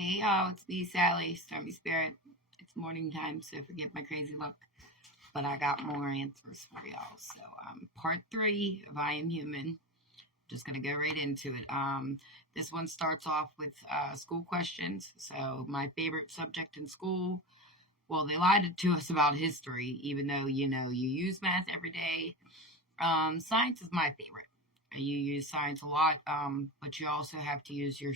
Hey y'all, it's me, Sally, Stormy Spirit. It's morning time, so forgive my crazy look. But I got more answers for y'all. So, part three of I Am Human. Just gonna go right into it. This one starts off with school questions. So, my favorite subject in school. Well, they lied to us about history, even though you use math every day. Science is my favorite. You use science a lot, but you also have to use your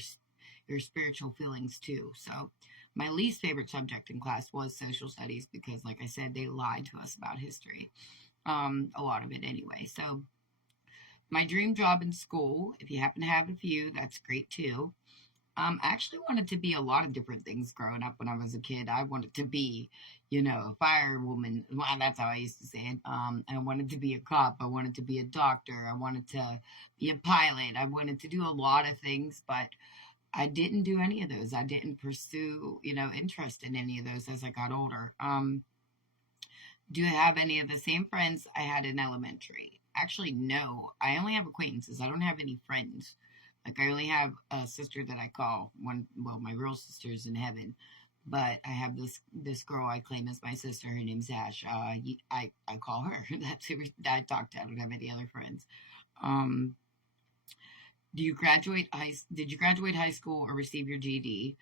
spiritual feelings too. So, my least favorite subject in class was social studies because, like I said, they lied to us about history. A lot of it anyway. So, my dream job in school, if you happen to have a few, that's great too. I actually wanted to be a lot of different things growing up when I was a kid. I wanted to be, a firewoman. Well, that's how I used to say it. I wanted to be a cop. I wanted to be a doctor. I wanted to be a pilot. I wanted to do a lot of things, but I didn't do any of those. I didn't pursue, interest in any of those as I got older. Do I have any of the same friends I had in elementary? Actually, no. I only have acquaintances. I don't have any friends. Like I only have a sister that I call one. Well, my real sister's in heaven, but I have this girl I claim as my sister. Her name's Ash. I call her. That's who I talk to. I don't have any other friends. Um, Did you graduate high school or receive your GED?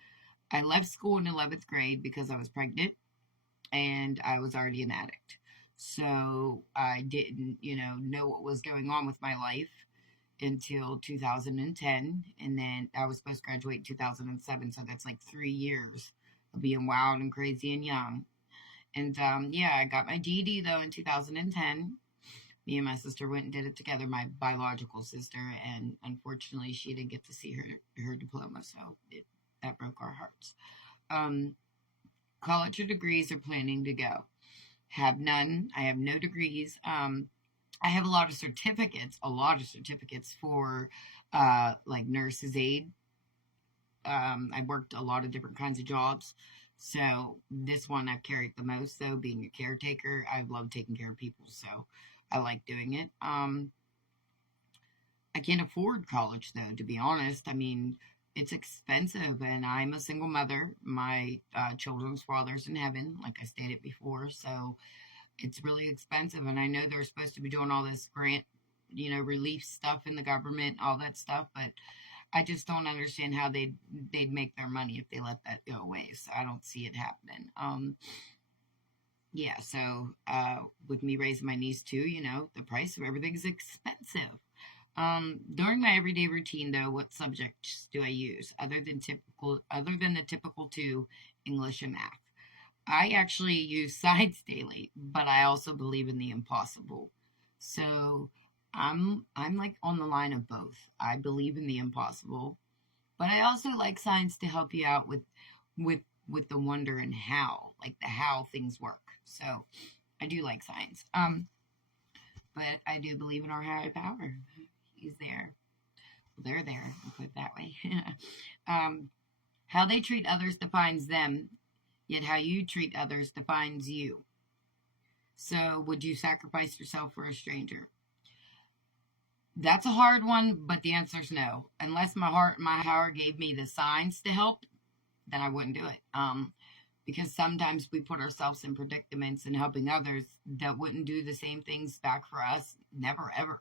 I left school in 11th grade because I was pregnant and I was already an addict. So I didn't, know what was going on with my life until 2010. And then I was supposed to graduate in 2007. So that's like 3 years of being wild and crazy and young. And yeah, I got my GED though in 2010. Me and my sister went and did it together, my biological sister, and unfortunately she didn't get to see her diploma, so that broke our hearts. Um, College or degrees are planning to go. Have none. I have no degrees. I have a lot of certificates for like nurse's aid. I worked a lot of different kinds of jobs. So this one I've carried the most though, being a caretaker. I love taking care of people, so I like doing it. I can't afford college though, to be honest. I mean, it's expensive, and I'm a single mother. My children's father's in heaven, like I stated before, so it's really expensive. And I know they're supposed to be doing all this grant, relief stuff in the government, all that stuff, but I just don't understand how they'd make their money if they let that go away. So I don't see it happening. Yeah, so with me raising my niece too, the price of everything is expensive. During my everyday routine, though, what subjects do I use other than the typical two, English and math? I actually use science daily, but I also believe in the impossible. So I'm like on the line of both. I believe in the impossible, but I also like science to help you out with with the wonder and how, like the how things work. So I do like science. But I do believe in our higher power. He's there. Well, they're there. I'll put it that way. um, how they treat others defines them, yet how you treat others defines you. So, would you sacrifice yourself for a stranger? That's a hard one, but the answer is no. Unless my heart gave me the signs to help, then I wouldn't do it. Because sometimes we put ourselves in predicaments and helping others that wouldn't do the same things back for us. Never, ever.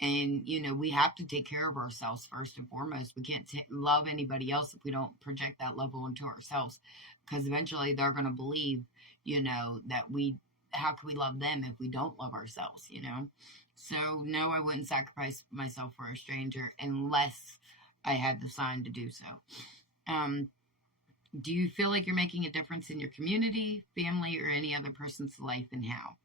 And, we have to take care of ourselves first and foremost. We can't love anybody else if we don't project that level into ourselves. Because eventually they're going to believe, that how can we love them if we don't love ourselves? So, no, I wouldn't sacrifice myself for a stranger unless I had the sign to do so. Um, do you feel like you're making a difference in your community, family, or any other person's life, and how?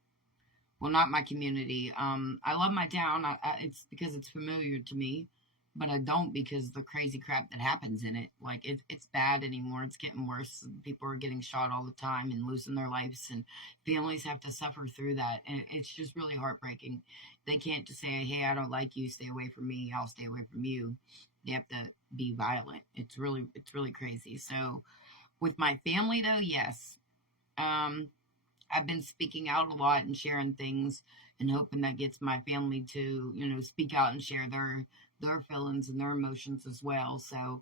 Well, not my community. I love my town. It's because it's familiar to me, but I don't because the crazy crap that happens in it. Like it's bad anymore. It's getting worse. People are getting shot all the time and losing their lives, and families have to suffer through that. And it's just really heartbreaking. They can't just say, "Hey, I don't like you. Stay away from me. I'll stay away from you." They have to be violent. It's really crazy. So, with my family though, yes. Um, I've been speaking out a lot and sharing things and hoping that gets my family to, speak out and share their feelings and their emotions as well. So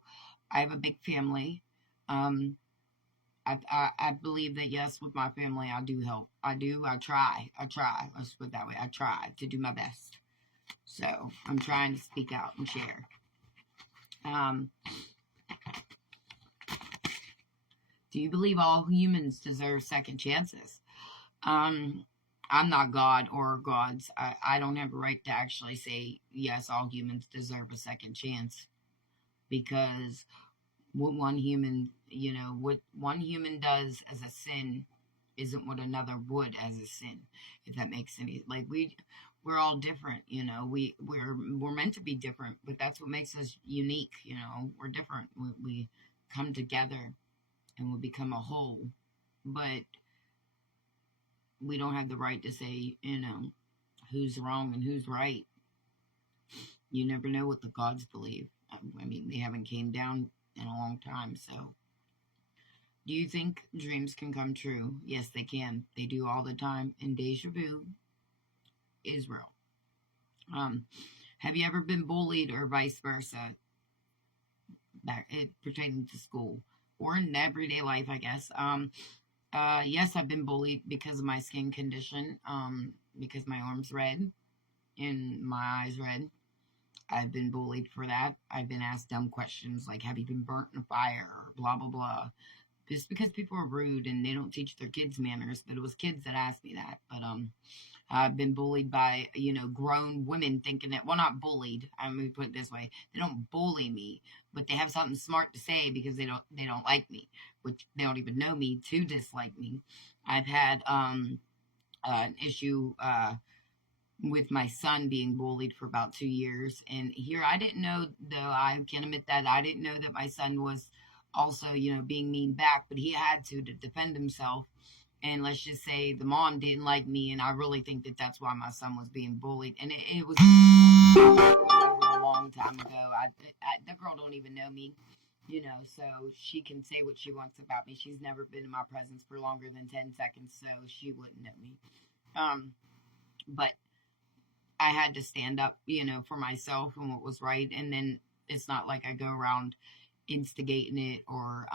I have a big family. Um, I believe that, yes, with my family, I do help. I try. Let's put it that way. I try to do my best. So I'm trying to speak out and share. Um, do you believe all humans deserve second chances? Um, I'm not God or gods. I don't have a right to actually say, yes, all humans deserve a second chance, because what one human does as a sin isn't what another would as a sin, if that makes any, like, we're all different, we're meant to be different, but that's what makes us unique. We're different. We come together and we become a whole, but we don't have the right to say, who's wrong and who's right. You never know what the gods believe. I mean, they haven't came down in a long time. So, do you think dreams can come true? Yes, they can. They do all the time. And deja vu is real. Um, have you ever been bullied or vice versa, back pertaining to school or in everyday life? I guess. Yes, I've been bullied because of my skin condition. Because my arm's red and my eyes red. I've been bullied for that. I've been asked dumb questions like, have you been burnt in a fire? Or blah, blah, blah. Just because people are rude and they don't teach their kids manners. But it was kids that asked me that. But I've been bullied by, grown women thinking that, well, not bullied. I'm going to put it this way. They don't bully me, but they have something smart to say because they don't like me, which they don't even know me to dislike me. I've had an issue with my son being bullied for about 2 years. And here, I didn't know, though, I can admit that I didn't know that my son was also, being mean back, but he had to defend himself. And let's just say the mom didn't like me, and I really think that that's why my son was being bullied. And it was over a long time ago. The girl don't even know me, so she can say what she wants about me. She's never been in my presence for longer than 10 seconds, so she wouldn't know me. But I had to stand up, for myself and what was right. And then it's not like I go around instigating it or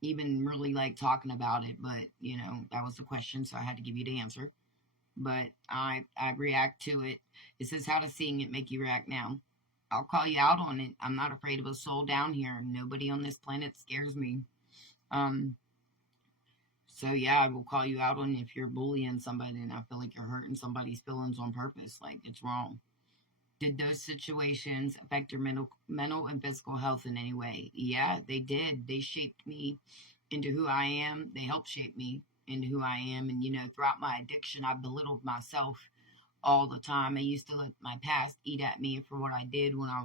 even really like talking about it. But, that was the question, so I had to give you the answer. But I react to it. It says, how does seeing it make you react now? I'll call you out on it. I'm not afraid of a soul down here. Nobody on this planet scares me. So yeah, I will call you out on if you're bullying somebody and I feel like you're hurting somebody's feelings on purpose. Like, it's wrong. Did those situations affect your mental and physical health in any way? Yeah, they did. They shaped me into who I am. They helped shape me into who I am. And throughout my addiction, I belittled myself all the time. I used to let my past eat at me for what I did when I,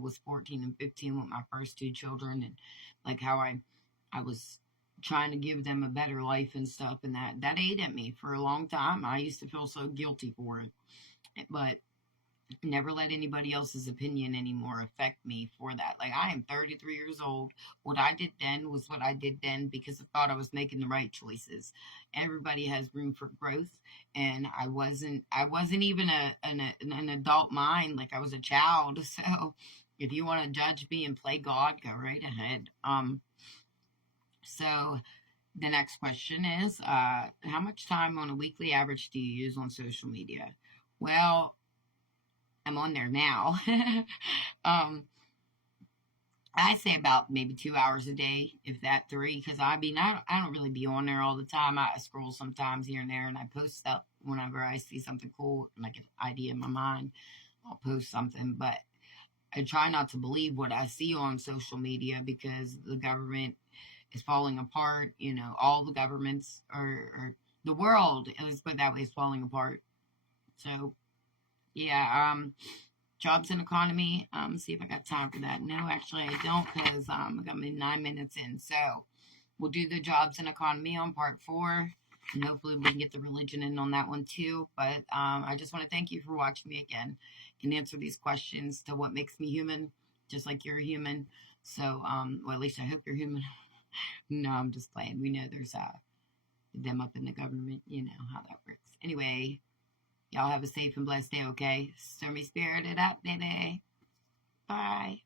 was 14 and 15 with my first two children, and like how I was trying to give them a better life and stuff, and that ate at me for a long time. I used to feel so guilty for it, but never let anybody else's opinion anymore affect me for that. Like, I am 33 years old. What I did then was what I did then because I thought I was making the right choices. Everybody has room for growth, and I wasn't even an adult mind. Like, I was a child. So if you want to judge me and play God, go right ahead. So the next question is, how much time on a weekly average do you use on social media? Well, I'm on there now. um, I say about maybe 2 hours a day, if that three, because I don't really be on there all the time. I scroll sometimes here and there, and I post stuff whenever I see something cool, like an idea in my mind. I'll post something, but I try not to believe what I see on social media because the government is falling apart. All the governments are the world, let's put it that way, is falling apart. So yeah, jobs and economy. See if I got time for that. No, actually I don't, because I'm 9 minutes in. So we'll do the jobs and economy on part 4, and hopefully we can get the religion in on that one too. But I just want to thank you for watching me again and answer these questions to what makes me human, just like you're human. So well, at least I hope you're human. No, I'm just playing. We know there's them up in the government. You know how that works. Anyway, y'all have a safe and blessed day, okay? Stormy spirited up, baby. Bye.